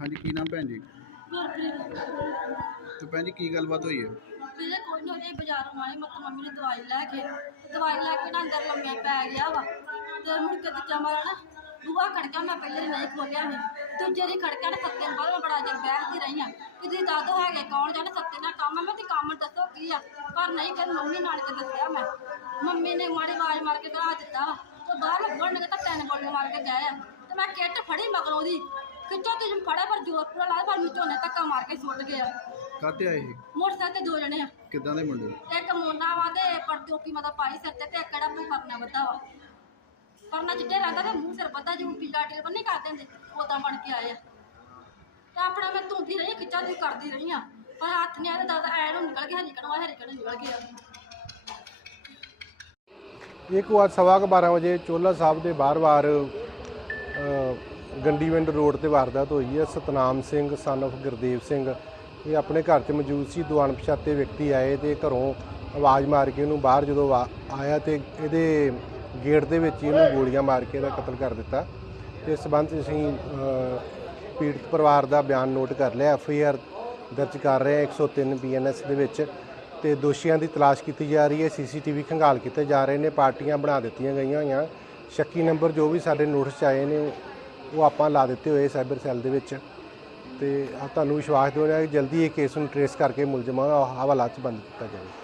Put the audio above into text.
ਹਾਂਜੀ, ਕੀ ਨਾਮ ਭੈਣ ਜੀ? ਗੁਰਪ੍ਰੀਤ ਤੇ ਭੈਣ ਜੀ, ਕੀ ਗੱਲਬਾਤ ਹੋਈ ਹੈ? ਵੀਰੇ, ਕੋਈ ਨਹੀਂ ਉਹਦੇ ਬਾਜ਼ਾਰੋਂ ਆਏ ਮਤ ਮੰਮੀ ਨੇ ਦਵਾਈ ਲੈ ਕੇ, ਦਵਾਈ ਲੈ ਕੇ ਨਾ ਅੰਦਰ ਲੰਮੇ ਪੈ ਗਿਆ ਵਾ। ਤੇ ਮੁੜ ਕੇ ਦੂਜਾ ਮਾਰਾ ਨਾ, ਦੂਆ ਖੜਕਾ ਮੈਂ ਪਹਿਲੇ ਨਹੀਂ ਖੋਲਿਆ ਸੀ। ਦੂਜੇ ਦੀ ਖੜਕਾ ਨਾ, ਸੱਤੇ ਨੂੰ ਬਾਅਦ ਮੈਂ ਬੜਾ ਚਿਰ ਬੈਠਦੀ ਰਹੀ ਆ ਕਿ ਜੀ ਦਾਦੋ ਹੈਗੇ, ਕੌਣ ਜਾਣੇ, ਸੱਤੇ ਨਾਲ ਕੰਮ ਆ, ਮੈਂ ਤੇ ਕੰਮ ਦੱਸੋ ਕੀ ਆ? ਪਰ ਨਹੀਂ, ਫਿਰ ਮੰਮੀ ਨਾਲ ਕੇ ਦੱਸਿਆ ਮੈਂ। ਮੰਮੀ ਨੇ ਮਾੜੀ ਆਵਾਜ਼ ਮਾਰ ਕੇ ਕਰਾ ਦਿੱਤਾ ਵਾ। ਤੇ ਬਾਹਰ ਲੱਗਣ ਨੇ ਤਾਂ ਤਿੰਨ ਗੋਲੀਆਂ ਮਾਰ ਕੇ ਗਏ ਆ। ਤੇ ਮੈਂ ਕਿੱਟ ਫੜੀ ਮਗਰੋਂ ਦੀ ਖਿੱਚੋ ਤੇ ਜਿਮ ਫੜਿਆ ਪਰ ਜ਼ੋਰ ਪੂਰਾ ਲਾਇਆ ਪਰ ਮੈਨੂੰ ਝੋਨੇ ਧੱਕਾ ਮਾਰ ਕੇ ਸੁੱਟ ਗਿਆ ਕਾਤੇ ਆਏ ਸੀ ਮੋਟਰਸਾਈਕਲ ਤੇ ਦੋ ਜਣੇ ਆ। ਕਿੱਦਾਂ ਦੇ ਮੁੰਡੇ? ਇੱਕ ਮੋਨਾ ਵਾ ਤੇ ਪਰਤੋਕੀ ਮਦਾ ਪਾਈ ਸਿਰ ਤੇ ਤੇ ਇੱਕ ਕਿਹੜਾ ਮੂੰਹ ਪਰਨਾ ਵੱਧਾ ਵਾ। ਪਰਨਾ ਚਿੱਟੇ ਰੰਗ ਦਾ ਤੇ ਮੂੰਹ ਸਿਰ ਵੱਧਾ ਜਿਉਂ ਪੀਲਾ ਟੇਲ ਬੰਨੀ ਕਰ ਦਿੰਦੇ ਉਦਾਂ ਬਣ ਕੇ ਆਏ ਆ। ਤੇ ਆਪਣਾ ਮੈਂ ਧੁੰਦੀ ਰਹੀ ਖਿੱਚਾ ਦੀ ਕਰਦੀ ਰਹੀ ਆ। ਪਰ ਹੱਥ ਨੇ ਆਇਆ ਦਰਦ ਐ ਨੂੰ ਨਿਕਲ ਗਿਆ ਹਰੀ ਕਣਵਾ ਹਰੀ ਕਣ ਨਿਕਲ ਗਿਆ। ਇਹ ਕੋ ਅੱਜ ਸਵਾ ਕੁ 12 ਵਜੇ ਚੋਲਾ ਸਾਹਿਬ ਦੇ ਬਾਰ-ਬਾਰ ਗੰਡੀਵਿੰਡ ਰੋਡ ਤੇ ਵਾਰਦਾਤ ਹੋਈ ਹੈ। ਸਤਨਾਮ ਸਿੰਘ ਸਨ of ਗੁਰਦੇਵ ਸਿੰਘ ਇਹ ਆਪਣੇ ਘਰ 'ਚ ਮੌਜੂਦ ਸੀ। ਦੋ ਅਣਪਛਾਤੇ ਵਿਅਕਤੀ ਆਏ ਤੇ ਘਰੋਂ ਆਵਾਜ਼ ਮਾਰ ਕੇ ਉਹਨੂੰ ਬਾਹਰ ਜਦੋਂ ਆ- ਆਇਆ ਤੇ ਇਹਦੇ ਗੇਟ ਦੇ ਵਿੱਚ ਹੀ ਇਹਨੂੰ ਗੋਲੀਆਂ ਮਾਰ ਕੇ ਇਹਦਾ ਕਤਲ ਕਰ ਦਿੱਤਾ। ਤੇ ਇਸ ਸੰਬੰਧ 'ਚ ਅਸੀਂ ਅ, ਪੀੜਤ ਪਰਿਵਾਰ ਦਾ ਬਿਆਨ ਨੋਟ ਕਰ ਲਿਆ। ਐਫ ਆਈ ਆਰ ਦਰਜ ਕਰ ਰਹੇ ਹਾਂ 103 ਬੀਐਨਐਸ ਦੇ ਵਿੱਚ ਤੇ ਦੋਸ਼ੀਆਂ ਦੀ ਤਲਾਸ਼ ਕੀਤੀ ਜਾ ਰਹੀ ਹੈ। ਸੀਸੀਟੀਵੀ ਖੰਗਾਲ ਕੀਤੇ ਜਾ ਰਹੇ ਨੇ। ਪਾਰਟੀਆਂ ਬਣਾ ਦਿੱਤੀਆਂ ਗਈਆਂ ਹੋਈਆਂ। ਸ਼ੱਕੀ ਨੰਬਰ ਜੋ ਵੀ ਸਾਡੇ ਨੋਟਿਸ 'ਚ ਆਏ ਨੇ ਉਹ ਆਪਾਂ ਲਾ ਦਿੱਤੇ ਹੋਏ ਸਾਈਬਰ ਸੈੱਲ ਦੇ ਵਿੱਚ ਤੇ ਤੁਹਾਨੂੰ ਵਿਸ਼ਵਾਸ ਦਿਵਾਉਣਾ ਕਿ ਜਲਦੀ ਇਹ ਕੇਸ ਨੂੰ ਟਰੇਸ ਕਰਕੇ ਮੁਲਜ਼ਮਾਂ ਦਾ ਹਵਾਲਾ 'ਚ ਬੰਦ ਕੀਤਾ ਜਾਵੇ।